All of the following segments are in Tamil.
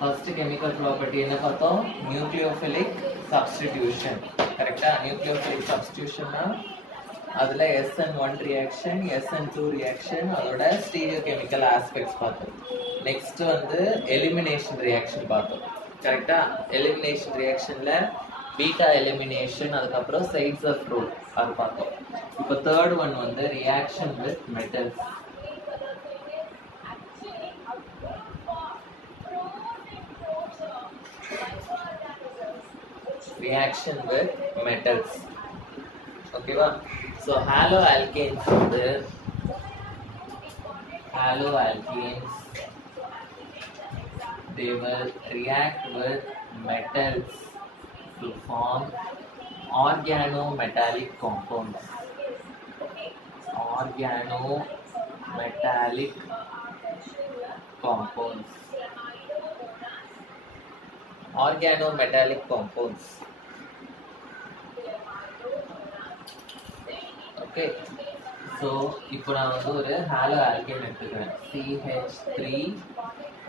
ஃபர்ஸ்ட் கெமிக்கல் ப்ராப்பர்ட்டி என்ன பார்த்தோம்? Nucleophilic substitution. கரெக்டா? நியூக்ளியோஃபிலிக் சப்ஸ்டிடியூஷன்னா அதுல SN1 ரியாக்ஷன், SN2 ரியாக்ஷன், அதோட ஸ்டீரியோ கெமிக்கல் ஆஸ்பெக்ட்ஸ் பார்த்தோம். நெக்ஸ்ட் வந்து எலிமினேஷன் ரியாக்ஷன் பார்த்தோம். கரெக்டா? எலிமினேஷன் ரியாக்ஷன்ல பீட்டா எலிமினேஷன், அதுக்கப்புறம் சைட்ஸ் ஆஃப் ரூல் அது பார்த்தோம். இப்போ தேர்ட் ஒன் வந்து reaction with metals. Reaction with metals. ஓகேவா? ஸோ ஹாலோ ஆல்கேன்ஸ் வந்து halo alkanes they will react with metals to form organometallic compounds. Organometallic compounds. Organometallic compounds. Okay. So இப்போ நான் வந்து ஒரு ஹாலோ ஆல்கேன் எடுத்துக்கிறேன். CH3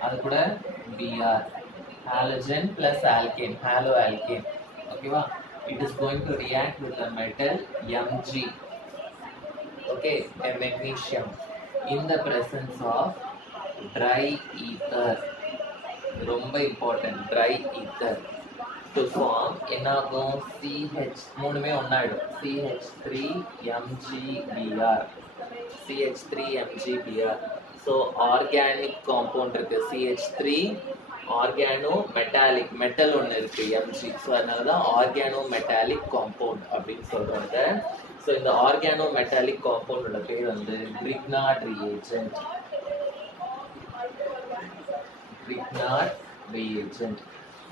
அது கூட Br, halogen plus alkane, halo alkane. Okay, it is going to react with the metal Mg. Okay, a magnesium in the presence of dry ether. Romba important, dry ether. To form enaகும் CH மூணுமே ஒண்ணாயிடும். CH3MgBr. CH3MgBr. So organic compound இருக்கு CH3, organometallic metal ஒன்னு இருக்கு Mg. So அதனால தான் organometallic compound அப்படின்னு சொல்றாங்க. So இந்த organometallic compound ஓட பேர் வந்து Grignard reagent. Grignard reagent.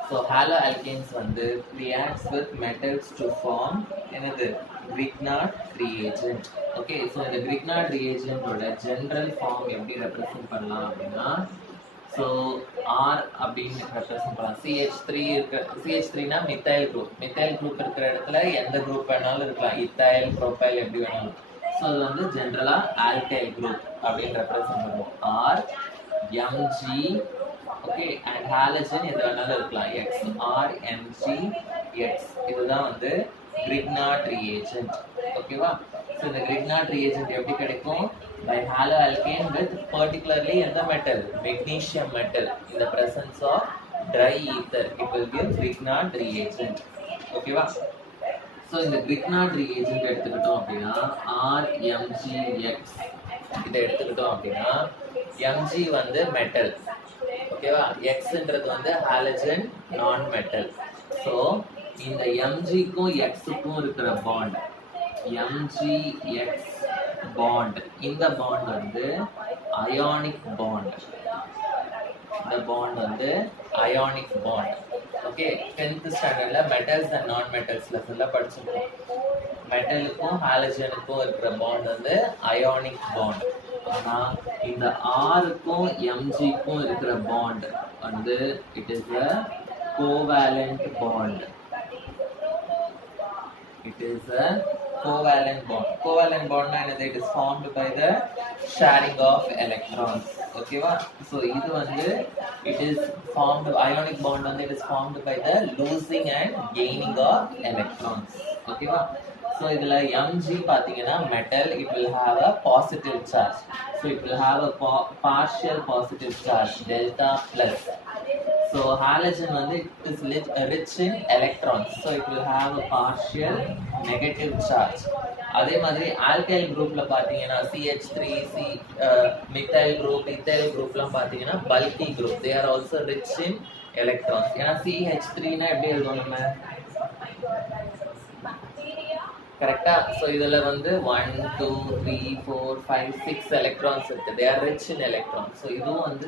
So haloalkanes வந்து reacts with metals to form என்னது Grignard reagent. Okay, so இந்த Grignard reagent ஓட general form எப்படி ரெப்ரசன்ட் பண்ணலாம் அப்படின்னா, so R அப்படின்னு ரெப்ரசன்ட் பண்ணலாம். CH3 இருக்கு, CH3 னா மித்தைல் குரூப். மித்தைல் குரூப் இருக்கிற இடத்துல எந்த குரூப் வேணாலும் இருக்கலாம், இத்தைல், ப்ரோபைல் எப்படி வேணாலும். ஸோ அது வந்து ஜென்ரலா ஆல்கைல் குரூப் அப்படின்னு ரெப்ரசன்ட் பண்ணுவோம். R Mg. Okay, and halogen எது வேணாலும் இருக்கலாம், X, R, Mg, X. இதுதான் வந்து Grignard reagent. ஓகேவா? ஸோ இந்த Grignard reagent எப்படி கிடைக்கும்? By haloalkane with particularly எந்த metal? Magnesium metal in the presence of dry ether. It will give Grignard reagent. ஓகேவா? ஸோ இந்த Grignard reagent எடுத்துக்கிட்டோம் அப்படின்னா RMgX இதை எடுத்துக்கிட்டோம் அப்படின்னா Mg வந்து மெட்டல். ஓகேவா? எக்ஸ்ன்றது வந்து ஹாலஜன் நான் மெட்டல். ஸோ இந்த எம்ஜிக்கும் எக்ஸுக்கும் இருக்கிற பாண்ட் MgX பாண்ட், இந்த பாண்ட் வந்து அயானிக் பாண்ட். இந்த பாண்ட் வந்து அயானிக் பாண்ட். ஓகே, 10th ஸ்டாண்டர்ட்ல மெட்டல்ஸ் அண்ட் நான் மெட்டல்ஸ் லெசன்ல படிச்சிருக்கோம். மெட்டலுக்கும் ஹாலஜனுக்கும் இருக்கிற பாண்ட் வந்து அயானிக் பாண்ட். ஆனா இந்த ஆருக்கும் எம்ஜிக்கும் இருக்கிற பாண்ட் வந்து it is a covalent bond. It is a covalent bond. Covalent bond na enadhu? It is formed by the sharing of electrons. ஓகேவா? ஸோ இது வந்து it is formed, ionic bond வந்து it is formed by the losing and gaining of electrons. ஓகேவா? ஸோ இதில் Mg பார்த்தீங்கன்னா metal, it will have a positive charge. So it will have a partial positive charge, delta plus. So halogen வந்து it is rich in electrons. So it will have a partial negative charge. அதே மாதிரி ஆல்கைல் குரூப்ல பார்த்தீங்கன்னா CH3, மித்தைல் குரூப், இத்தைல் குரூப்லாம் பார்த்தீங்கன்னா பல்கி group. They are also rich in electrons. ஏன்னா CH3 னா எப்படி எழுதுவோம் நம்ம? கரெக்டா? ஸோ இதில் வந்து 1, 2, 3, 4, 5, 6 எலக்ட்ரான்ஸ் இருக்கு. They are rich in electron. So இதுவும் வந்து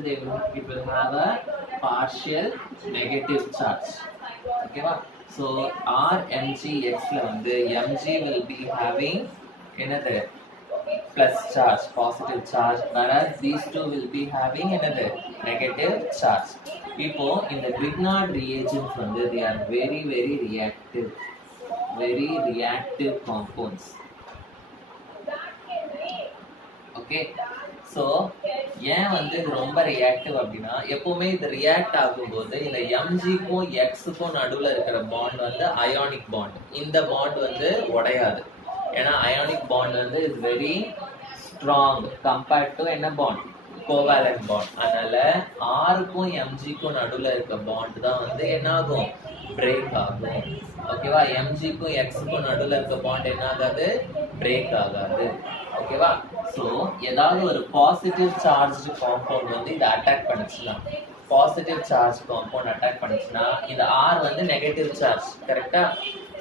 it will have a partial negative charge. ஓகேவா? ஸோ RMgXல வந்து Mg will be having என்னது? plus charge, positive charge, whereas these two will be having another negative charge. இப்போ இந்த Grignard reagents வந்து they are very reactive compounds. Okay, so ஏன் வந்து இது ரொம்ப ரியாக்டிவ் அப்படின்னா, எப்பவுமே இது ரியாக்ட் ஆகும்போது இந்த எம்ஜிக்கும் எக்ஸுக்கும் நடுவில் இருக்கிற பாண்ட் வந்து அயானிக் பாண்ட். இந்த பாண்ட் வந்து உடையாது. ஏன்னா அயானிக் பாண்ட் வந்து is very strong compared to என்ன பாண்ட், கோவேலன்ட் பாண்ட். அதனால ஆருக்கும் எம்ஜிக்கும் நடுவில் இருக்க பாண்ட் தான் வந்து என்ன ஆகும், பிரேக் ஆகும். ஓகேவா? எம்ஜிக்கும் எக்ஸுக்கும் நடுவில் இருக்க பாண்ட் என்ன ஆகாது, பிரேக் ஆகாது. ஓகேவா? ஸோ ஏதாவது ஒரு பாசிட்டிவ் சார்ஜ் காம்பவுண்ட் வந்து இதை அட்டாக் பண்ணிச்சுன்னா, பாசிட்டிவ் சார்ஜ் காம்பவுண்ட் அட்டாக் பண்ணிச்சுன்னா இந்த ஆர் வந்து நெகட்டிவ் சார்ஜ், கரெக்டா?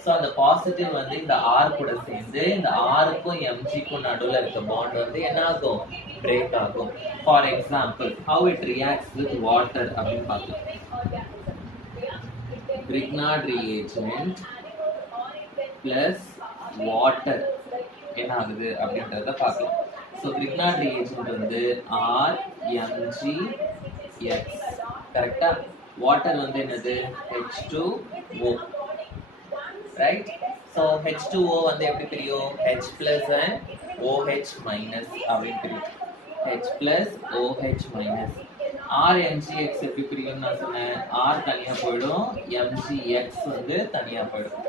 ஸோ அந்த பாசிட்டிவ் வந்து இந்த ஆர் கூட சேர்ந்து இந்த ஆருக்கும் எம்ஜிக்கும் நடுவில் இருக்க பாண்ட் வந்து என்ன ஆகும், பிரேக் ஆகும். For example how it reacts with water அப்படின்னு பார்க்கலாம். Grignard reagent plus water என்ன ஆகுது அப்படின்றத பார்க்கலாம். ஸோ Grignard reagent வந்து RMgX, கரெக்டா? வாட்டர் வந்து என்னது, H2O, ரைட்? ஸோ H2O வந்து எப்படி பிரியும், H plus and OH minus அப்படின்னு பிரியும். H plus OH minus. RMgX எப்படி பிரிக்கும்னு நான் சொன்னேன், R தனியா போயிடும், MgX வந்து தனியா போயிடும்.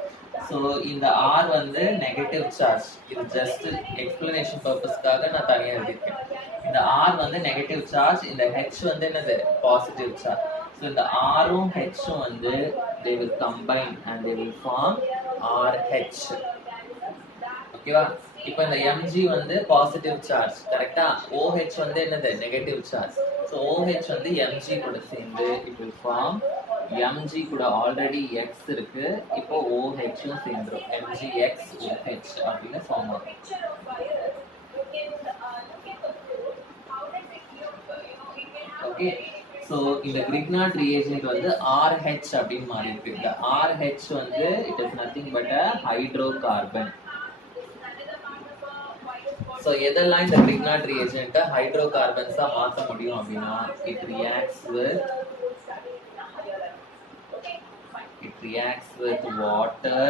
ஸோ இந்த R வந்து நெகட்டிவ் சார்ஜ், இது ஜஸ்ட் எக்ஸ்பிளனேஷன் பர்பஸ்க்காக நான் தனியா எழுதியிருக்கேன். இந்த R வந்து நெகட்டிவ் சார்ஜ், இந்த H வந்து என்னது, பாசிட்டிவ் சார்ஜ். ஸோ இந்த Rம் Hம் வந்து they will combine and they will form RH. ஓகேவா? இப்போ இந்த Mg வந்து பாசிட்டிவ் சார்ஜ், கரெக்டா? OH வந்து என்னது, நெகட்டிவ் சார்ஜ். ஸோ OH வந்து Mg கூட சேர்ந்து it will form, Mg கூட ஆல்ரெடி X இருக்கு, இப்போ OH-ம் சேர்ந்துரும், MgX OH அப்படின்னு ஃபார்ம் ஆகும். ஓகே, ஸோ இந்த Grignard reagent வந்து RH அப்படின்னு மாறி இருக்கு. இந்த RH வந்து it is nothing but a hydrocarbon. So எதெல்லாம் இந்த Grignard reagent ஹைட்ரோகார்பன்ஸா மாற்ற முடியும் அப்படின்னா, it reacts with water,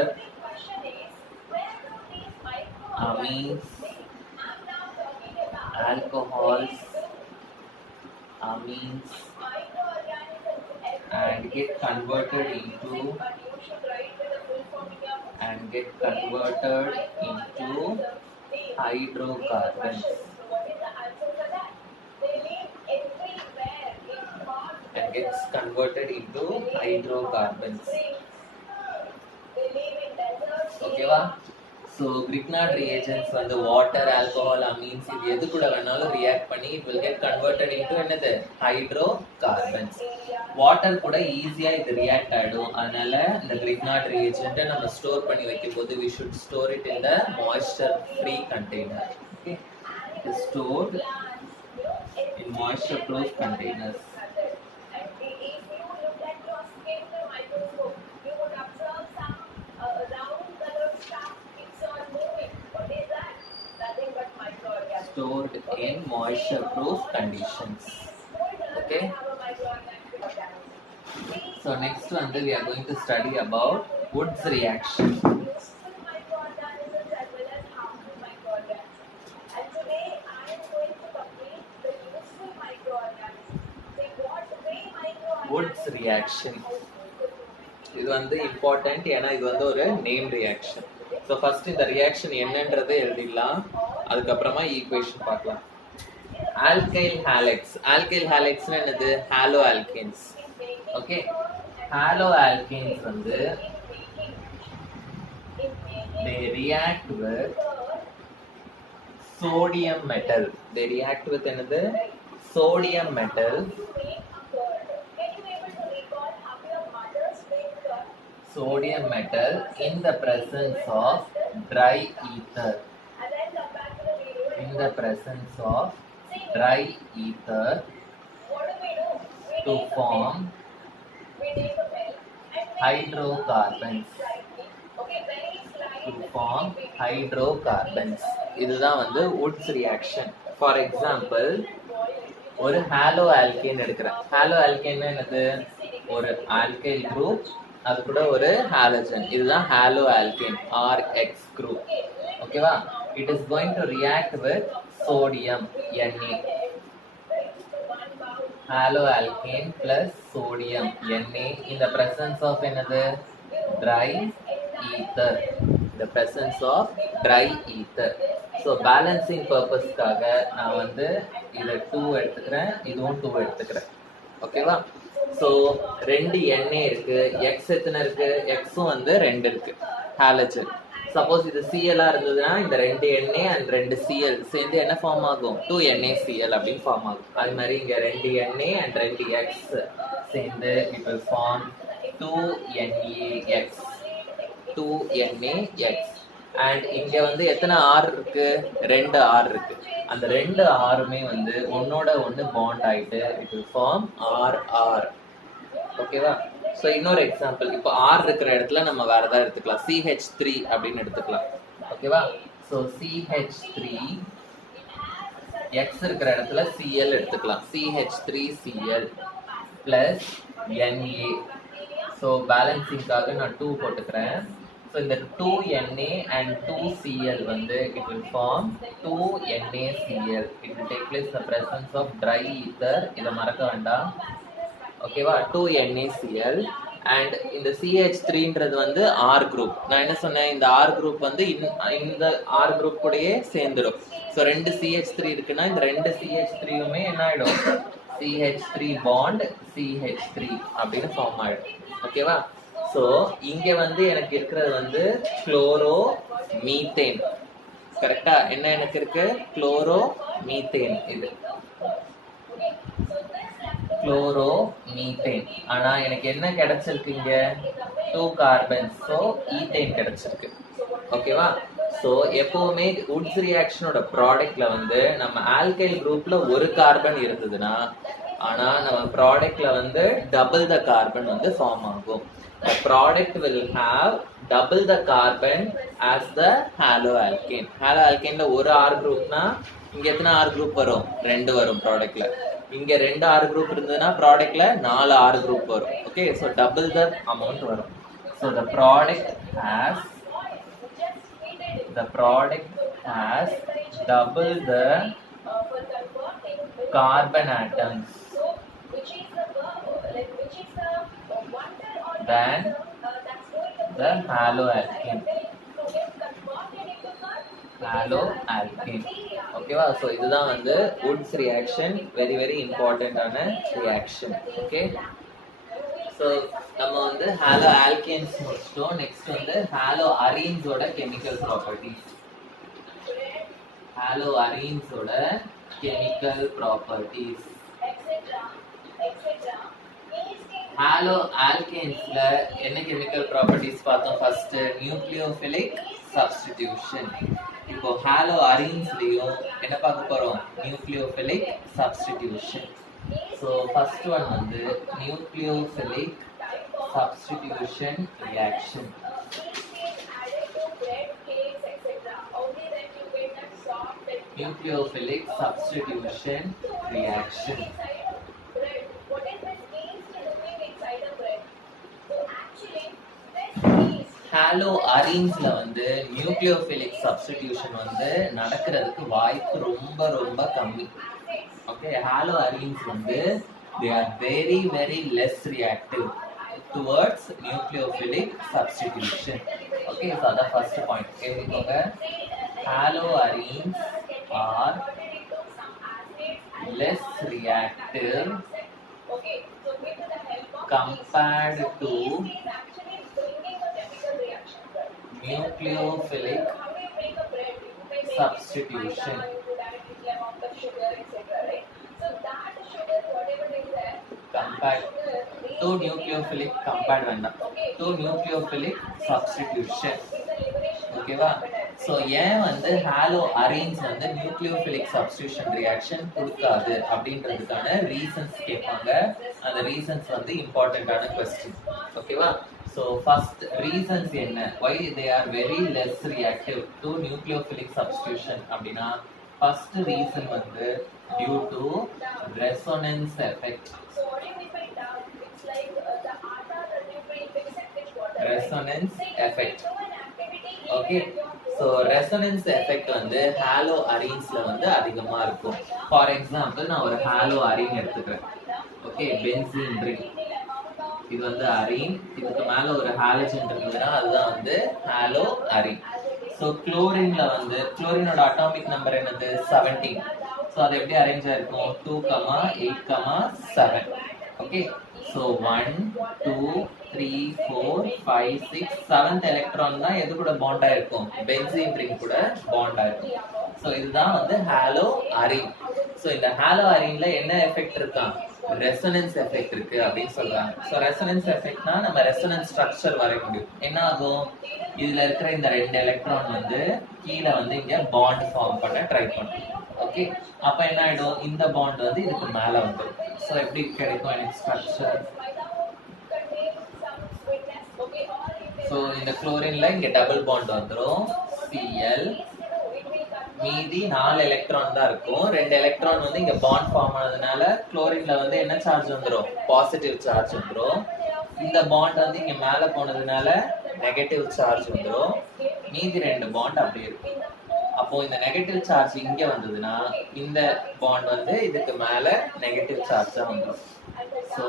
amines, alcohols, and get converted into hydrocarbons. And gets converted into hydrocarbons. ஓகேவா? ஸோ Grignard reagents வந்து வாட்டர், ஆல்கஹால், amines இது எது கூட வேணாலும் ரியாக்ட் பண்ணி it will get converted into என்னது, hydrocarbons. வாட்டர் கூட ஈஸியா இது ரியாக்ட் ஆயிடும். அதனால இந்த Grignard reagent நம்ம ஸ்டோர் பண்ணி வைக்கும்போது we should store it in the moisture free container. Okay, it is stored in moisture proof containers. Stored in moisture proof conditions. Okay, so next one we are going to study about Wood's reaction. Wood's reaction இது வந்து இம்பார்ட்டன்ட், ஏன்னா இது வந்து ஒரு நேம் ரியாக்ஷன். ஸோ ஃபர்ஸ்ட் இந்த ரியாக்ஷன் என்னன்றதை எழுதிடலாம், அதுக்கப்புறமா ஈக்குவேஷன் பார்க்கலாம். ஆல்கைல் ஹாலெக்ஸ், ஆல்கைல் ஹாலெக்ஸ்னா என்னது, halo alkanes. Okay, halo alkanes வந்து they react with sodium metal. They react with என்னது, sodium metal. Sodium metal in the presence of dry ether. In the presence of dry ether to form hydrocarbons. To form hydrocarbons. இதுதான் வந்து Wood's reaction. For example, ஒரு ஹாலோ ஆல்கேன் எடுக்கிறேன். ஹாலோ ஆல்கேன் என்னது, ஒரு ஆல்கைல் குரூப், அது கூட ஒரு ஹாலஜன், இதுதான் ஹாலோ ஆல்கேன் RX குரூப். ஓகேவா? It is going to react with sodium Na. haloalkane plus sodium Na in the presence of another dry ether. The presence of dry ether. So balancing purpose-காக நான் வந்து இதை 2 எடுத்துக்கிறேன், இதுவும் 2 எடுத்துக்கிறேன். ஓகேவா? ஸோ 2 Na இருக்கு, X எத்தனை இருக்கு? Xம் வந்து 2 இருக்கு. ஹாலஜன். சப்போஸ் இது Cl இருந்ததுன்னா இந்த 2 Na அண்ட் 2 Cl சேர்ந்து என்ன ஃபார்ம் ஆகும்? 2 NaCl அப்படின்னு ஃபார்ம் ஆகும். அது மாதிரி இங்க 2 Na அண்ட் 2 X சேர்ந்து it will form 2 NaX. 2 NaX. And இங்க வந்து எத்தனை R இருக்கு? 2 R இருக்கு. அந்த 2 Rமே வந்து ஒன்னோட ஒன்னு பாண்ட் ஆயிட்டு it will form RR. ஓகேவா? ஸோ இன்னொரு எக்ஸாம்பிள், இப்போ R இருக்கிற இடத்துல நம்ம வேற ஏதாவது எடுத்துக்கலாம், CH3 அப்படின்னு எடுத்துக்கலாம். ஓகேவா? ஸோ CH3 X இருக்கிற இடத்துல Cl எடுத்துக்கலாம், CH3Cl plus Na. ஸோ பேலன்சிங்காக நான் 2 போட்டுக்கிறேன். ஸோ இந்த 2 Na and 2 Cl வந்து it will form 2 NaCl. It will take place in the presence of dry ether. இதை மறக்க வேண்டாம். ஓகேவா? 2 NaCl அண்ட் இந்த CH3ன்றது வந்து R குரூப். நான் என்ன சொன்னேன், இந்த R குரூப் வந்து இந்த R குரூப் கூடயே சேர்ந்துடும். ஸோ 2 CH3 இருக்குன்னா இந்த 2 CH3யுமே என்ன ஆயிடும்? CH3 பாண்ட் CH3 அப்படின்னு ஃபார்ம் ஆயிடும். ஓகேவா? ஸோ இங்க வந்து எனக்கு இருக்கிறது வந்து குளோரோ மீத்தேன். கரெக்டா? என்ன எனக்கு இருக்கு? Chloro methane. இது குளோரோ மீத்தேன். ஆனா எனக்கு என்ன கிடைச்சிருக்கு? இங்க 2 கார்பன்ஸ். ஸோ ஈத்தேன் கிடைச்சிருக்கு. ஓகேவா? ஸோ எப்பவுமே உட்ஸ் ரியாக்ஷனோட ப்ராடக்ட்ல வந்து நம்ம ஆல்கைல் குரூப்ல ஒரு கார்பன் இருந்ததுன்னா, ஆனா நம்ம ப்ராடக்ட்ல வந்து டபுள் த கார்பன் வந்து ஃபார்ம் ஆகும். The product will have double the carbon as the haloalkane. Haloalkane ஒரு R குரூப்னா இங்க எத்தனை R குரூப் வரும்? 2 வரும் ப்ராடக்ட்ல. இங்க 2 R குரூப் இருந்ததுன்னா ப்ராடக்ட்ல 4 R குரூப் வரும். Okay, so double the amount வரும். So the product has double the carbon atoms than the haloalkane. ஓகேவா? ஸோ இதுதான் வந்து உட்ஸ் ரியாக்ஷன், வெரி வெரி இம்பார்ட்டன்டான ரியாக்ஷன். ஓகே, ஸோ நம்ம வந்து ஹாலோ ஆல்கேன்ஸ் முடிச்சிட்டோம். நெக்ஸ்ட் வந்து ஹாலோ அரீன்ஸோட கெமிக்கல் ப்ராப்பர்ட்டிஸ். ஹாலோ அரீன்ஸோட கெமிக்கல் ப்ராப்பர்ட்டிஸ். ஹாலோ ஆல்கேன்ஸ்ல என்ன கெமிக்கல் ப்ராப்பர்ட்டிஸ் பார்த்தோம்? First nucleophilic substitution. இப்போ ஹாலோ அரீன்ஸ்லயும் என்ன பார்க்க போறோம்? Nucleophilic substitution. So first one வந்து nucleophilic substitution reaction. Nucleophilic substitution reaction. Halo அரீன்ஸ்ல வந்து நியூக்ளியோஃபிலிக் சப்ஸ்டிடியூஷன் வந்து நடக்கிறதுக்கு வாய்ப்பு ரொம்ப ரொம்ப கம்மி. ஓகே, ஹாலோ அரீன்ஸ் வந்து they are very very less reactive towards nucleophilic substitution. Okay, so the first point எழுதிக்கோங்க. Haloarenes are less reactive compared to nucleophilic substitution. Compared to nucleophilic to nucleophilic substitution. ஓகேவா? ஸோ ஏன் வந்து ஹாலோ அரீன்ஸ் வந்து நியூக்ளியோஃபிலிக் சப்ஸ்டிடியூஷன் ரியாக்ஷன் கொடுக்காது அப்படின்றதுக்கான ரீசன்ஸ் கேட்பாங்க. அந்த ரீசன்ஸ் வந்து இம்பார்ட்டன்டான கொஸ்டின். ஓகேவா? ஸோ ஃபர்ஸ்ட் ரீசன்ஸ் என்ன? why they are very less reactive to nucleophilic substitution அப்படின்னா, ஃபர்ஸ்ட் ரீசன் வந்து due to resonance effect. Resonance effect. Okay, so resonance effect வந்து ஹாலோ அரீன்ஸ்ல வந்து அதிகமா இருக்கும். ஃபார் எக்ஸாம்பிள் நான் ஒரு ஹாலோ அரீன் எடுத்துக்கிறேன். Okay, benzene ring. இது வந்து அரீன். இதுக்கு மேல ஒரு ஹாலஜன் இருக்குதுன்னா அதுதான் வந்து ஹாலோ அரீன். ஸோ குளோரின்ல வந்து குளோரினோட அட்டாமிக் நம்பர் என்னது 17. ஸோ அது எப்படி அரேஞ்ச் ஆயிருக்கும் 2, 8, 7. ஓகே, ஸோ 1, 2, 3, 4, 5, 6, 7th எலக்ட்ரான் தான் எது கூட பாண்ட் ஆயிருக்கும் பென்சீன் ரிங் கூட பாண்ட் ஆயிருக்கும். ஸோ இதுதான் வந்து ஹாலோ அரீன். ஸோ இந்த ஹாலோ அரீன்ல என்ன எஃபெக்ட் இருக்கா, ரெசனன்ஸ் எஃபெக்ட் இருக்கு அப்படின்னு சொல்றாங்க. ஸோ ரெசனன்ஸ் எஃபெக்ட்னா நம்ம ரெசனன்ஸ் ஸ்ட்ரக்சர் வரைய முடியும். என்ன ஆகும், இதுல இருக்கிற இந்த 2 எலக்ட்ரான் வந்து கீழே வந்து இங்க பாண்ட் ஃபார்ம் பண்ண ட்ரை பண்ணும். ஓகே, அப்ப என்ன ஆயிடும், இந்த பாண்ட் வந்து இதுக்கு மேல வந்துடும். ஸோ எப்படி கிடைக்கும் எனக்கு ஸ்ட்ரக்சர். ஸோ இந்த குளோரின்ல இங்க டபுள் பாண்ட் வந்துடும் Cl. மீதி 4 எலக்ட்ரான் தான் இருக்கும். 2 எலக்ட்ரான் வந்து இங்க பாண்ட் ஃபார்ம் ஆனதுனால குளோரின்ல வந்து என்ன சார்ஜ் வந்துரும், பாசிட்டிவ் சார்ஜ் வந்துரும். இந்த பாண்ட் வந்து இங்க மேல போனதுனால நெகட்டிவ் சார்ஜ் வந்துரும். மீதி 2 பாண்ட் அப்படியே இருக்கும். அப்போ இந்த நெகட்டிவ் சார்ஜ் இங்க வந்ததுன்னா இந்த பாண்ட் வந்து இதுக்கு மேல நெகட்டிவ் சார்ஜா வந்துரும். சோ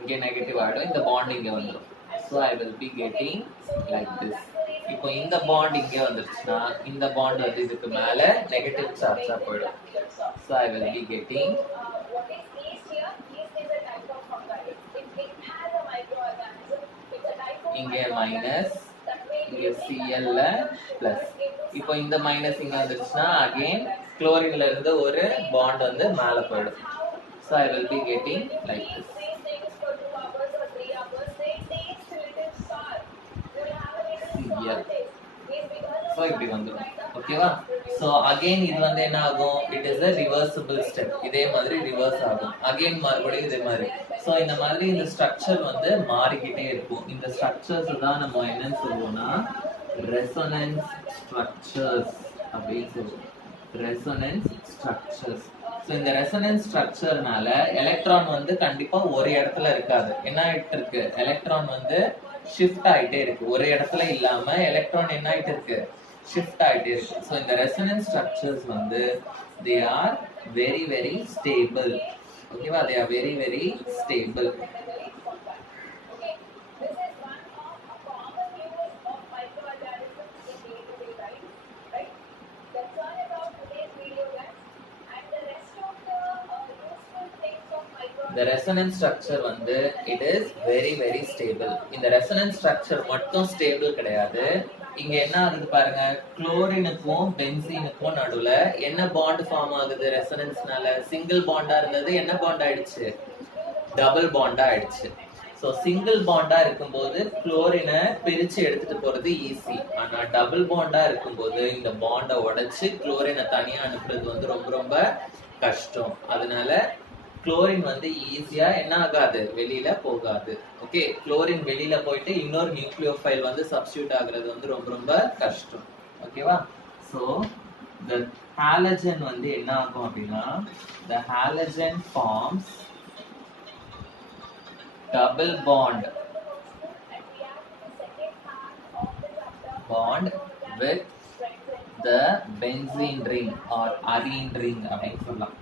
இங்க நெகட்டிவ் ஆயிடும், இந்த பாண்ட் இங்க வந்துரும். So I will be getting like this. இப்போ இந்த பாண்ட் இங்க வந்துருச்சுன்னா இந்த பாண்ட் வந்து இதுக்கு மேல நெகட்டிவ் சார்ஜா போயிடும். So I will be getting இங்க மைனஸ், இங்க Cl ல பிளஸ். இப்போ இந்த மைனஸ் இங்க வந்துருச்சுன்னா அகைன் குளோரின்ல இருந்து ஒரு பாண்ட் வந்து மேல போயிடும். So I will be getting like this. So இப்படி வந்துரும். ஓகேவா? சோ அகைன் இது வந்து என்ன ஆகும், it is a reversible step. இதே மாதிரி ரிவர்ஸ் ஆகும். அகைன் மறுபடியும் இதே மாதிரி. சோ இந்த மாதிரி இந்த ஸ்ட்ரக்சர் வந்து மாறிக்கிட்டே இருக்கும். இந்த ஸ்ட்ரக்சர்ஸ் தான் நம்ம என்னன்னு சொல்லுவோம்னா ரெசோனன்ஸ் ஸ்ட்ரக்சர்ஸ் அப்படின்னு சொல்லுவோம். Resonance structures. சோ இந்த ரெசோனன்ஸ் ஸ்ட்ரக்சர்னால எலக்ட்ரான் வந்து கண்டிப்பா ஒரு இடத்துல இருக்காது. என்ன ஆயிட்டு இருக்கு, எலக்ட்ரான் வந்து ஷிஃப்ட் ஆயிட்டே இருக்கு. ஒரு இடத்துல இல்லாம எலக்ட்ரான் என்ன ஆயிட்டு இருக்கு, ஷிஃப்ட் ஆயிட்டே இருக்கு. சோ இந்த ரெசோனன்ஸ் ஸ்ட்ரக்சர்ஸ் வந்து they are very very stable. ஓகேவா, they are very very stable. The resonance structure வந்து it is very very stable. இந்த resonance structure மட்டும் ஸ்டேபிள் கிடையாது. இங்க என்ன ஆகுது பாருங்க, குளோரினுக்கும் பென்சீனுக்கும் நடுவுல என்ன பாண்ட் ஃபார்ம் ஆகுது ரெசனன்ஸ்னால, சிங்கிள் பாண்டா இருந்தது என்ன பாண்ட் ஆயிடுச்சு, டபுள் பாண்டா ஆயிடுச்சு. சோ சிங்கிள் பாண்டா இருக்கும்போது குளோரினை பிரிச்சு எடுத்துட்டு போறது ஈஸி. ஆனா டபுள் பாண்டா இருக்கும்போது இந்த பாண்டை உடைச்சு குளோரினை தனியா அனுப்புறது வந்து ரொம்ப ரொம்ப கஷ்டம். அதனால குளோரின் வந்து ஈஸியா என்ன ஆகாது, வெளியில போகாது. ஓகே, குளோரின் வெளியில போயிட்டு இன்னொரு நியூக்ளியோஃபைல் வந்து சப்ஸ்டிட்யூட் ஆகுறது வந்து ரொம்ப ரொம்ப கஷ்டம். ஓகேவா? சோ the halogen வந்து என்ன ஆகும் அப்படின்னா, the halogen forms double bond with the benzene ring or arene ring அப்படின்னு சொல்லலாம்.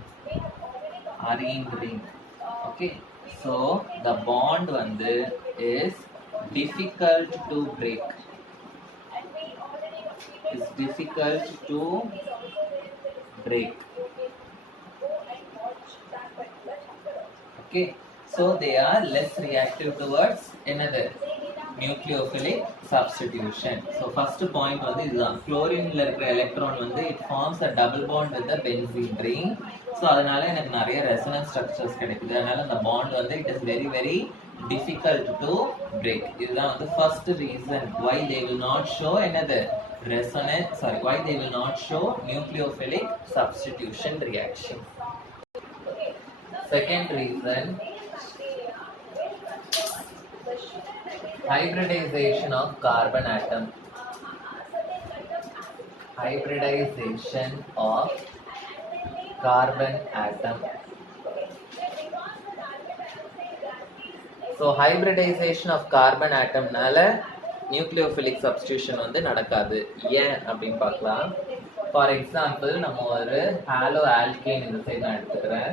Arene ring. Okay, so the bond வந்து is difficult to break. It's difficult to break. Okay, so they are less reactive towards another nucleophilic substitution. So first point வந்து இதுதான், குளோரின்ல இருக்கிற எலக்ட்ரான் வந்து it forms a double bond with the benzene ring. So அதனால எனக்கு நிறைய ரெசனன்ஸ் ஸ்ட்ரக்சர்ஸ் கிடைக்குது. அதனால அந்த பாண்ட் வந்து it is very very difficult to break. இதுதான் வந்து first reason why they will not show another why they will not show nucleophilic substitution reaction. Second reason, hybridization of carbon atom. Hybridization of carbon atom. So hybridization of carbon atom நால nucleophilic substitution வந்து நடக்காது. ஏன் அப்படின்னு பார்க்கலாம். ஃபார் எக்ஸாம்பிள் நம்ம ஒரு ஹாலோ ஆல்கேன் இந்த சைடு நான் எடுத்துக்கிறேன்,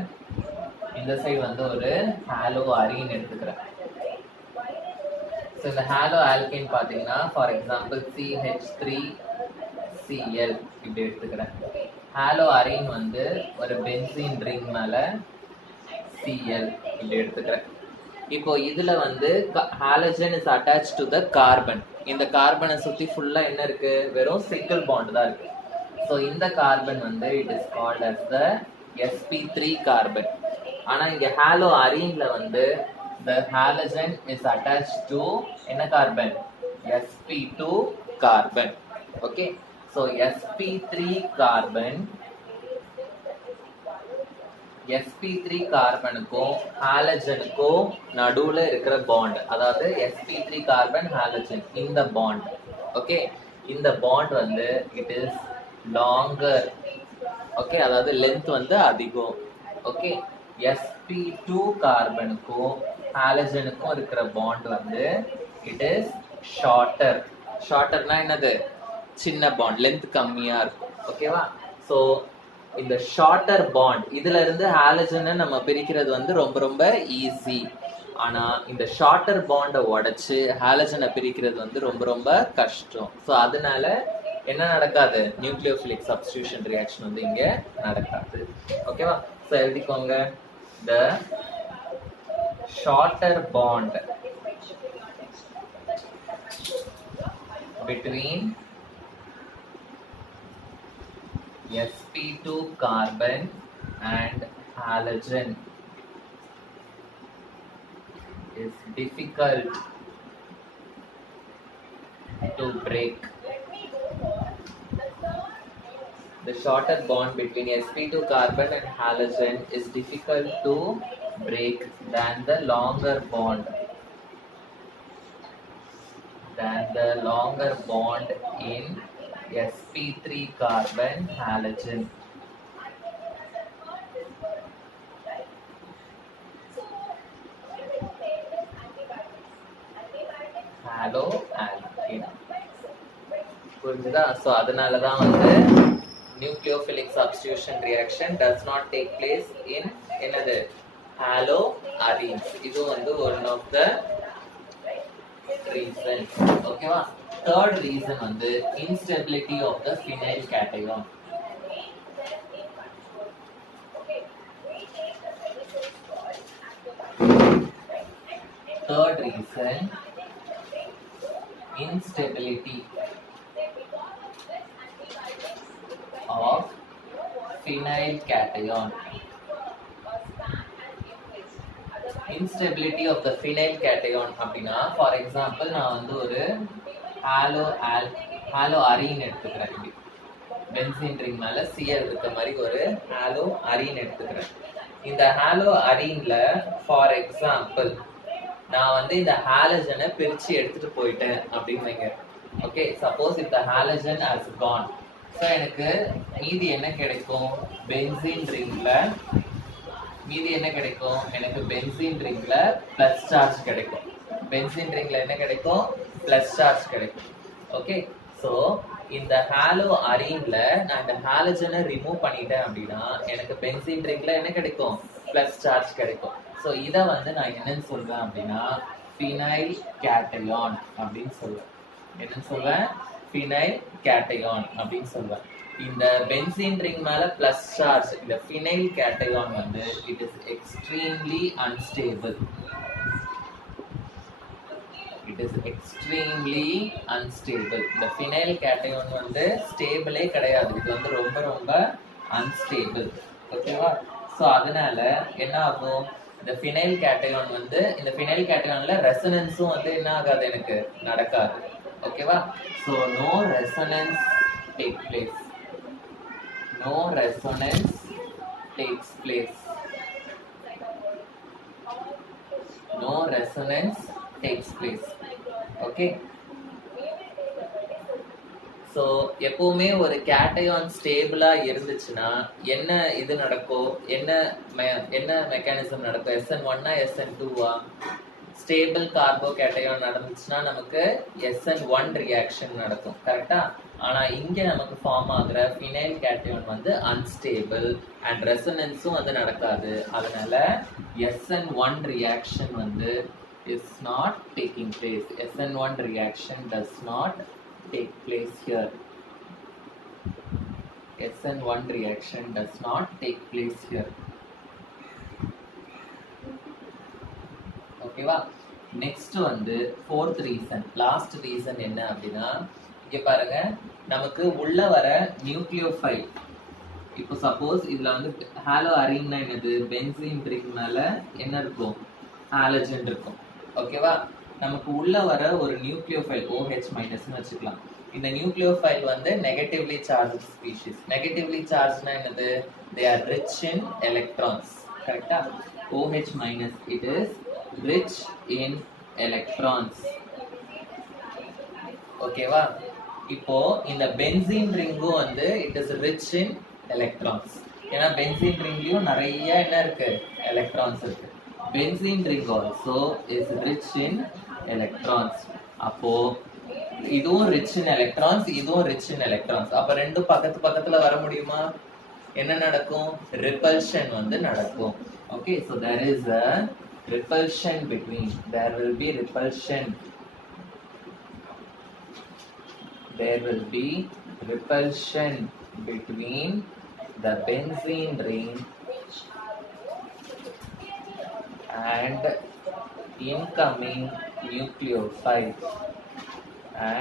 இந்த சைடு வந்து ஒரு ஹாலோ அரீன் எடுத்துக்கிறேன். ஸோ இந்த ஹாலோ ஆல்கேன் பார்த்தீங்கன்னா ஃபார் எக்ஸாம்பிள் CH3Cl இப்படி எடுத்துக்கிறேன். ஹாலோ அரீன் வந்து ஒரு பென்சீன் ரிங் மேலே Cl இப்படி எடுத்துக்கிறேன். இப்போ இதுல வந்து halogen is attach to the carbon. இந்த கார்பனை சுத்தி ஃபுல்லா என்ன இருக்கு, வெறும் சிங்கிள் பாண்ட் தான் இருக்கு. ஸோ இந்த கார்பன் வந்து it is called as the sp3 carbon. ஆனா இங்க ஹாலோ அரீன்ல வந்து the halogen is attached to என்ன carbon, sp2 carbon. Okay, so sp3 carbon sp3 கார்பனுக்கும் ஹாலஜனுக்கும் நடுவுல இருக்கிற பாண்ட், அதாவது sp3 கார்பன் ஹாலஜன் இந்த பாண்ட். ஓகே, இந்த பாண்ட் வந்து இட் இஸ் லாங்கர். ஓகே, அதாவது லென்த் வந்து அதிகம். ஓகே, sp2 கார்பனுக்கும் ஹாலஜனுக்கும் இருக்கிற பாண்ட் வந்து இட் இஸ் ஷார்ட்டர். ஷார்ட்டர்னா என்னது, சின்ன பாண்ட், லென்த் கம்மியா இருக்கும். ஓகேவா? ஸோ இந்த ஷார்ட்டர் பாண்ட் இதுல இருந்து ஹாலஜனை நம்ம பிரிக்கிறது வந்து ரொம்ப ரொம்ப ஈஸி. ஆனா இந்த ஷார்ட்டர் பாண்டை உடைச்சு ஹாலஜனை பிரிக்கிறது வந்து ரொம்ப ரொம்ப கஷ்டம். ஸோ அதனால என்ன நடக்காது, நியூக்ளியோஃபிலிக் சப்ஸ்டிடியூஷன் ரியாக்ஷன் வந்து இங்க நடக்காது. ஓகேவா? ஸோ எழுதிக்கோங்க, the shorter bond between sp2 carbon and halogen is difficult to break. The shorter bond between sp2 carbon and halogen is difficult to break than the longer bond in sp3 carbon halogen. Hello alkane. புரிஞ்சுதா? ஸோ அதனால தான் வந்து nucleophilic substitution reaction does not take place in என்னது, ஹாலோ அரீன்ஸ். இது வந்து ஒன் ஆஃப் த reason. ஓகேவா? தேர்ட் ரீசன் வந்து instability of the phenyl cation. Third reason, instability of phenyl cation. instability of the phenyl cation அப்படின்னா ஃபார் எக்ஸாம்பிள் நான் வந்து ஒரு ஹாலோ அரீன் எடுத்துக்கிறேன். இப்படி பென்சீன் ரிங் மேல Cl இருக்க மாதிரி ஒரு ஹாலோ அரீன் எடுத்துக்கிறேன். இந்த ஹாலோ அரீன்ல ஃபார் எக்ஸாம்பிள் நான் வந்து இந்த ஹாலஜனை பிரிச்சு எடுத்துட்டு போயிட்டேன் அப்படின்னு வைங்க. ஓகே, சப்போஸ் இந்த ஹாலஜன் ஹஸ் கான். ஸோ எனக்கு மீதி என்ன கிடைக்கும், பென்சீன் ரிங்ல மீதி என்ன கிடைக்கும், எனக்கு பென்சீன் ரிங்ல பிளஸ் சார்ஜ் கிடைக்கும். பென்சீன் ரிங்ல என்ன கிடைக்கும், பிளஸ் சார்ஜ் கிடைக்கும். ஓகே, ஸோ இந்த ஹாலோ அரீன்ல நான் இந்த ஹாலஜனை ரிமூவ் பண்ணிட்டேன் அப்படின்னா எனக்கு பென்சீன் ரிங்ல என்ன கிடைக்கும், பிளஸ் சார்ஜ் கிடைக்கும். ஸோ இதை வந்து நான் என்னன்னு சொல்றேன் அப்படின்னா phenyl cation அப்படின்னு சொல்லுவேன். என்னன்னு சொல்வேன், phenyl cation அப்படின்னு சொல்லுவேன். இந்த பென்சீன் ரிங் மேல பிளஸ் சார்ஜ் இந்த phenyl cation வந்து it is extremely unstable. It is extremely unstable. இந்த phenyl cation வந்து ஸ்டேபிளே கிடையாது, இது வந்து ரொம்ப ரொம்ப unstable. ஓகேவா? ஸோ அதனால என்ன ஆகும், இந்த phenyl cation வந்து இந்த phenyl cationல ரெசனன்ஸும் வந்து என்ன ஆகாது, எனக்கு நடக்காது. ஓகேவா? So no resonance take place. No resonance takes place. No resonance takes place. Okay. So எப்பவுமே ஒரு கேட்டயான் ஸ்டேபிளா இருந்துச்சுன்னா என்ன இது நடக்கும், என்ன மெக்கானிசம் நடக்கும், SN1 SN2 stable Carabao cation நடந்துச்சுன்னா நமக்கு SN1 ரியாக்ஷன் நடக்கும். கரெக்டா? ஆனா இங்க நமக்கு ஃபார்ம் ஆகுற ஃபினைல் கேட்டையான் வந்து அன்ஸ்டேபிள் அண்ட் ரெசனன்ஸும் வந்து நடக்காது. அதனால SN1 reaction வந்து is not taking place. SN1 reaction does not take place here. SN1 reaction does not take place here. ஓகேவா? நெக்ஸ்ட் வந்து ஃபோர்த் ரீசன், லாஸ்ட் ரீசன் என்ன அப்படின்னா, இங்க பாருங்க, நமக்கு உள்ள வர நியூக்ளியோஃபைல், இப்போ சப்போஸ் இதுல வந்து ஹாலோ அரீன்னா என்னது, பென்சீன் ரிங் மேல என்ன இருக்கும், ஹாலஜன் இருக்கும். ஓகேவா? நமக்கு உள்ள வர ஒரு நியூக்ளியோஃபைல் OH மைனஸ்னு வச்சுக்கலாம். இந்த நியூக்ளியோஃபைல் வந்து நெகட்டிவ்லி சார்ஜ் ஸ்பீஷிஸ். நெகட்டிவ்லி சார்ஜ்னா என்னது, they are rich in electrons. கரெக்டா? OH minus it is rich in electrons. ஓகேவா? இப்போ இந்த பென்சீன் ரிங்கும் வந்து it is rich in electrons. ஏன்னா பென்சீன் ரிங்லயும் நிறைய என்ன இருக்கு, எலக்ட்ரான்ஸ் இருக்கு. Benzene ring also is rich in electrons. அப்போ இதுவும் rich in electrons, இதுவும் rich in electrons. அப்ப ரெண்டும் பக்கத்து பக்கத்துல வர முடியுமா? என்ன நடக்கும், repulsion வந்து நடக்கும். Okay, so there is a repulsion between, there will be repulsion, there will be repulsion between the benzene ring and incoming nucleophile,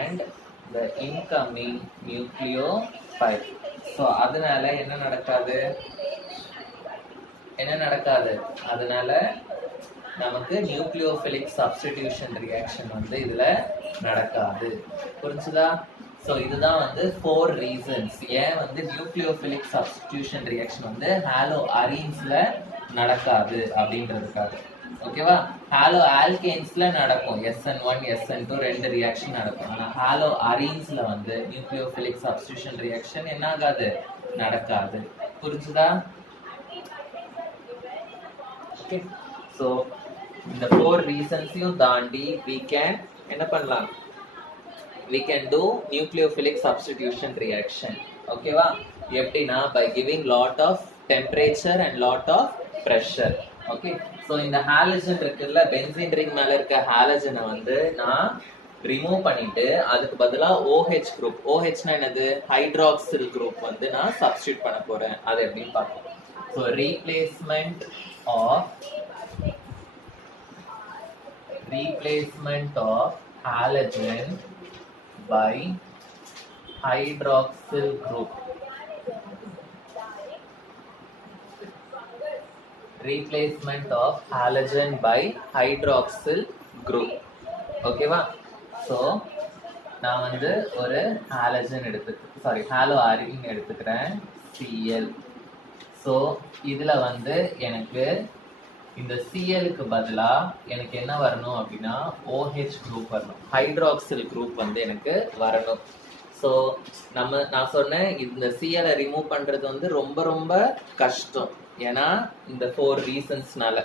and the incoming nucleophile. So அதனால என்ன நடக்காது, அதனால நமக்கு நியூக்ளியோஃபிலிக் சப்ஸ்டிடியூஷன் ரியாக்ஷன் வந்து இதுல நடக்காது. புரிஞ்சுதா? ஸோ இதுதான் வந்து 4 ரீசன்ஸ் ஏன் வந்து நியூக்ளியோஃபிலிக் சப்ஸ்டிடியூஷன் ரியாக்ஷன் வந்து ஹாலோ அரீன்ஸ்ல நடக்காது அப்படின்றதுக்காக. ஓகேவா? ஹாலோ ஆல்கேன்ஸ்ல நடக்கும், SN1 SN2 ரெண்டு ரியாக்ஷன் நடக்கும். ஆனா ஹாலோ அரீன்ஸ்ல வந்து நியூக்ளியோஃபிலிக் சப்ஸ்டிடியூஷன் ரியாக்ஷன் என்ன ஆகாது, நடக்காது. புரிஞ்சுதா? ஓகே, ஸோ இந்த 4 ரீசன்ஸையும் தாண்டி we can என்ன பண்ணலாம், we can do nucleophilic substitution reaction. ஓகேவா? எப்படின்னா by giving lot of temperature and lot of pressure. Okay, so இந்த ஹாலஜன் இருக்குல்ல, பென்சீன் ரிங் மேல இருக்க ஹாலஜனை வந்து நான் ரிமூவ் பண்ணிட்டு அதுக்கு பதிலா OH குரூப், OHனா என்னது, ஹைட்ராக்சில் குரூப் வந்து நான் சப்ஸ்டிட்யூட் பண்ண போறேன். அது எப்படின்னு பார்ப்போம். So replacement of halogen by hydroxyl group. Replacement of halogen by hydroxyl group. ஓகேவா? ஸோ நான் வந்து ஒரு ஹாலஜன் ஹாலோ அரீன் எடுத்துக்கிறேன், Cl. ஸோ இதுல வந்து எனக்கு இந்த Clக்கு பதிலா எனக்கு என்ன வரணும் அப்படின்னா OH குரூப் வரணும், ஹைட்ராக்சில் குரூப் வந்து எனக்கு வரணும். ஸோ நான் சொன்னேன் இந்த Cl ரிமூவ் பண்றது வந்து ரொம்ப ரொம்ப கஷ்டம், ஏன்னா இந்த 4 ரீசன்ஸ்னால.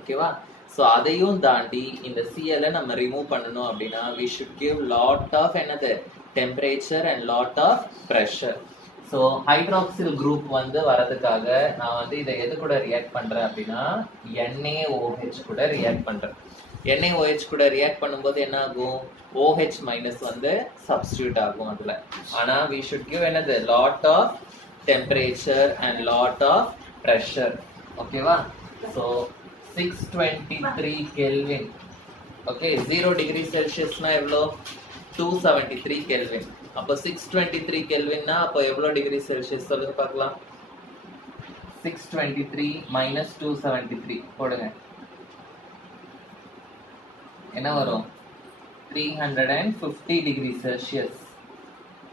ஓகேவா? ஸோ அதையும் தாண்டி இந்த Cl நம்ம ரிமூவ் பண்ணணும் அப்படின்னா we should give lot of என்னது, temperature and lot of pressure. So hydroxyl group வந்து வரதுக்காக நான் வந்து இதை எது கூட ரியாக்ட் பண்றேன் அப்படின்னா NaOH கூட ரியாக்ட் பண்றேன். NaOH கூட ரியாக்ட் பண்ணும்போது என்ன ஆகும், OH மைனஸ் வந்து சப்ஸ்டிடியூட் ஆகும் அதுல. ஆனா we should give என்னது, lot of temperature and lot of pressure. ஓகேவா? So 623 kelvin. ஓகே, 0 டிகிரி செல்சியஸ்னா எவ்வளோ, 273 கெல்வின். அப்போ 623 கெல்வின்னா அப்போ எவ்வளோ டிகிரி செல்சியஸ் சொல்லுங்க பார்க்கலாம். 623 minus 273 போடுங்க, என்ன வரும், 350 டிகிரி செல்சியஸ்.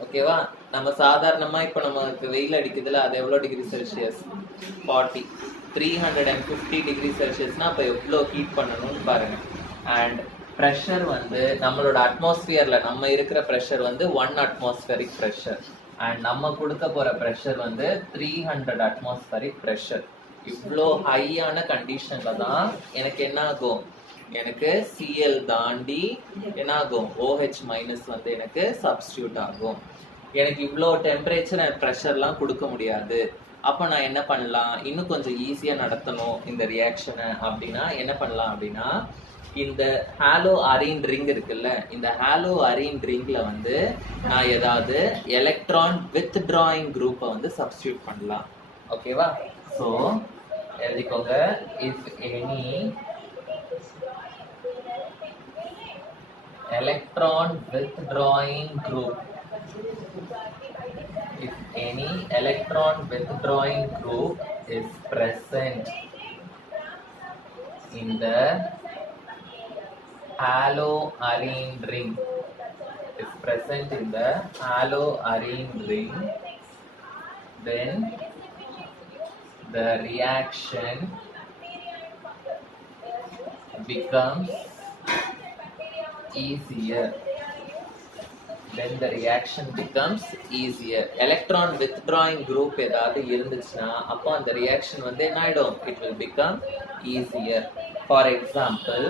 ஓகேவா? நம்ம சாதாரணமா இப்போ நமக்கு வெயில் அடிக்குதுல, அது எவ்வளோ டிகிரி செல்சியஸ், 40. 350 டிகிரி செல்சியஸ்னா அப்போ எவ்வளோ ஹீட் பண்ணணும்னு பாருங்க. அண்ட் ப்ரெஷர் வந்து நம்மளோட அட்மாஸ்பியர்ல நம்ம இருக்கிற ப்ரெஷர் வந்து 1 அட்மாஸ்பரிக் ப்ரெஷர், அண்ட் நம்ம கொடுக்க போற ப்ரெஷர் வந்து 300 அட்மாஸ்பரிக் ப்ரெஷர். இவ்வளோ ஹையான கண்டிஷன்ல தான் எனக்கு என்ன ஆகும், எனக்கு Cl தாண்டி என்ன ஆகும், OH மைனஸ் வந்து எனக்கு சப்ஸ்டிடியூட் ஆகும். எனக்கு இவ்வளோ டெம்பரேச்சர் அண்ட் ப்ரெஷர்லாம் கொடுக்க முடியாது. அப்போ நான் என்ன பண்ணலாம், இன்னும் கொஞ்சம் ஈஸியாக நடத்தணும் இந்த ரியாக்ஷனை அப்படின்னா என்ன பண்ணலாம் அப்படின்னா, இந்த ஹாலோ அரீன் ரிங் இருக்குல்ல, இந்த ஹாலோ அரீன் ரிங்ல வந்து நான் ஏதாவது எலக்ட்ரான் வித் டிராயிங் குரூப்பை வந்து சப்ஸ்டியூட் பண்ணலாம். ஓகேவா? ஸோ எழுதிக்கோங்க, if any electron withdrawing group, if any electron withdrawing group is present in the haloarine ring, is present in the haloarine ring, then the reaction becomes easier. Then the reaction becomes easier. Electron withdrawing group ஏதாவது இருந்துச்சுன்னா அப்போ அந்த ரியாக்ஷன் வந்து என்ன ஆயிடும், it will become easier. For example,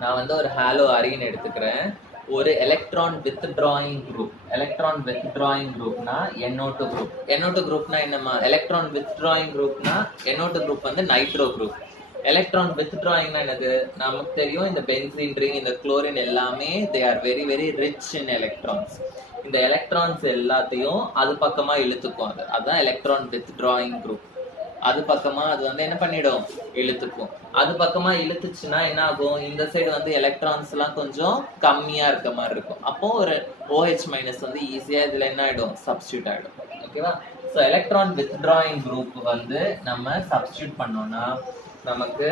நான் வந்து ஒரு ஹாலோ அரீன் எடுத்துக்கிறேன். ஒரு electron withdrawing group, electron withdrawing குரூப்னா NO2 குரூப். NO2 குரூப்னா என்னமா, எலக்ட்ரான் வித்ட்ராயிங் குரூப்னா NO2 குரூப் வந்து நைட்ரோ குரூப். எலக்ட்ரான் வித்ட்ராயிங்னா என்னது, நமக்கு தெரியும் இந்த பென்சீன் ரிங், இந்த குளோரின் எல்லாமே they are very very rich in electrons. இந்த எலக்ட்ரான்ஸ் எல்லாத்தையும் அது பக்கமா இழுத்துக்கும். அதுதான் எலக்ட்ரான் வித்ட்ராயிங் குரூப். அது பக்கமா அது வந்து என்ன பண்ணிடும், இழுத்துக்கும். அது பக்கமா இழுத்துச்சுன்னா என்ன ஆகும், இந்த சைடு வந்து எலக்ட்ரான்ஸ் எல்லாம் கொஞ்சம் கம்மியா இருக்க மாதிரி இருக்கும். அப்போ ஒரு OH மைனஸ் வந்து ஈஸியா இதுல என்ன ஆயிடும், சப்ஸ்டியூட் ஆயிடும். ஓகேவா? ஸோ எலக்ட்ரான் வித்ட்ராயிங் குரூப் வந்து நம்ம சப்ஸ்டியூட் பண்ணோம்னா நமக்கு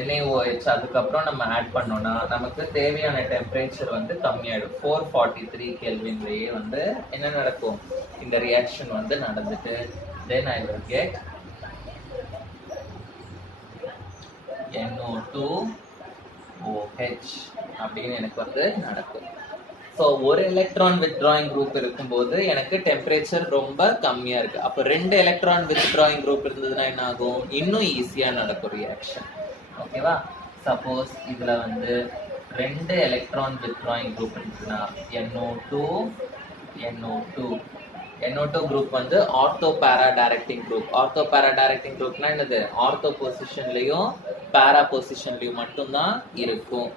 NaOH அதுக்கப்புறம் நம்ம ஆட் பண்ணோம்னா நமக்கு தேவையான டெம்பரேச்சர் வந்து கம்மியாயிடும். 443 கெல்வின்லயே வந்து என்ன நடக்கும், இந்த ரியாக்ஷன் வந்து நடந்துட்டு then I will get NO2OH அப்படின்னு எனக்கு வந்து நடக்கும். ஸோ ஒரு எலக்ட்ரான் வித்ட்ராயிங் குரூப் இருக்கும்போது எனக்கு டெம்பரேச்சர் ரொம்ப கம்மியா இருக்கு. அப்போ 2 எலக்ட்ரான் வித்ட்ராயிங் குரூப் இருந்ததுன்னா என்ன ஆகும், இன்னும் ஈஸியா நடக்கும் ரியாக்ஷன். ஓகேவா? சப்போஸ் இதுல வந்து 2 எலக்ட்ரான் வித்ட்ராயிங் குரூப் இருந்ததுன்னா NO2 குரூப் வந்து ஆர்த்தோ பேரா டைரக்டிங் குரூப். ஆர்த்தோ பேரா டைரக்டிங் குரூப்னா என்னது, ஆர்த்தோ பொசிஷன்லயும் பேரா பொசிஷன்லயும் மட்டும்தான் இருக்கும்.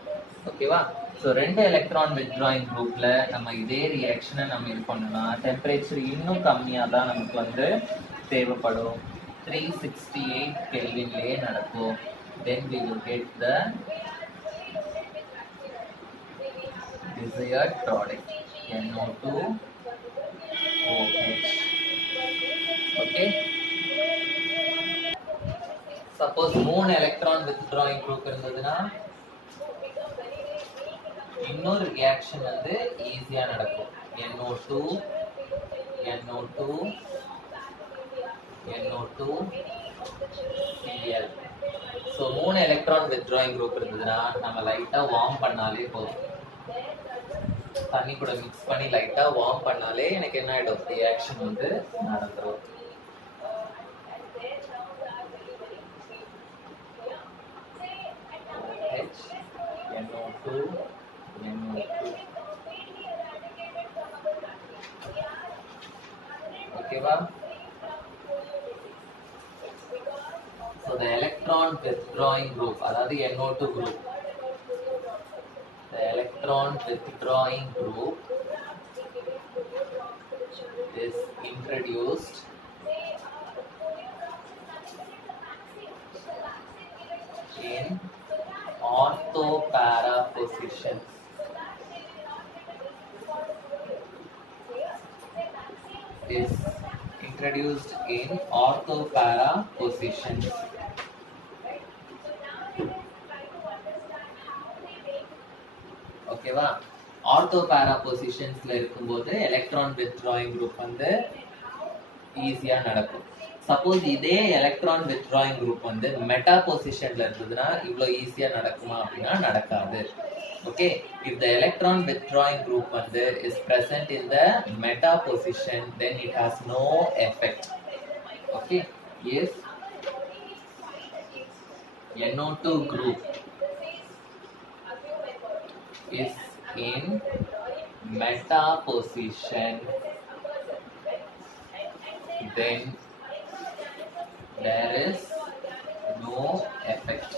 ஓகேவா? ஸோ 2 எலக்ட்ரான் வித்ட்ராயிங் குரூப்ல நம்ம இதே ரியாக்ஷனை நம்ம இது பண்ணலாம். டெம்பரேச்சர் இன்னும் கம்மியா தான் நமக்கு வந்து தேவைப்படும். 368 கெல்வின்லயே நடக்கும். Then we will get the desired product, NO2OH. Okay. Suppose 3 electron withdrawing group இருந்ததுன்னா இன்னொரு ரியாக்ஷன் வந்து ஈஸியா நடக்கும். NO2 Cl. So 3 electron withdrawing group இருந்ததுன்னா நம்ம லைட்டா வார்ம் பண்ணாலே போதும். தண்ணி கூட மிக்ஸ் பண்ணி லைட்டா வார்ம் பண்ணாலே எனக்கு என்ன ஆயிடும், ரியாக்ஷன் வந்து நடந்துரும். NO2 ஓகேவா? So the electron withdrawing group, அதாவது NO2 group, the electron withdrawing group is introduced in ortho-para positions. Is introduced in ortho-para positions. ஓகேவா? ஆர்த்தோ-பேரா பொசிஷன்ஸ்ல இருக்கும்போது எலக்ட்ரான் வித்ட்ராயிங் குரூப் வந்து ஈஸியா நடக்கும். சப்போஸ் இதே எலக்ட்ரான் வித்ட்ராயிங் குரூப் வந்து மெட்டா பொசிஷன்ல இருந்ததுன்னா இவ்வளோ ஈஸியா நடக்குமா அப்படின்னா நடக்காது. Okay, if the electron withdrawing group வந்து is present in the meta position, then it has no effect. Okay, NO2 group is in meta position, then there is no effect.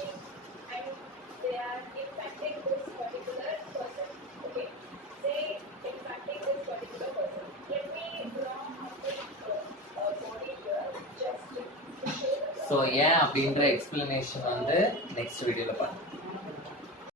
So ஏன் அப்படின்ற எக்ஸ்பிளனேஷன் வந்து நெக்ஸ்ட் வீடியோவில் பண்ணுறேன்.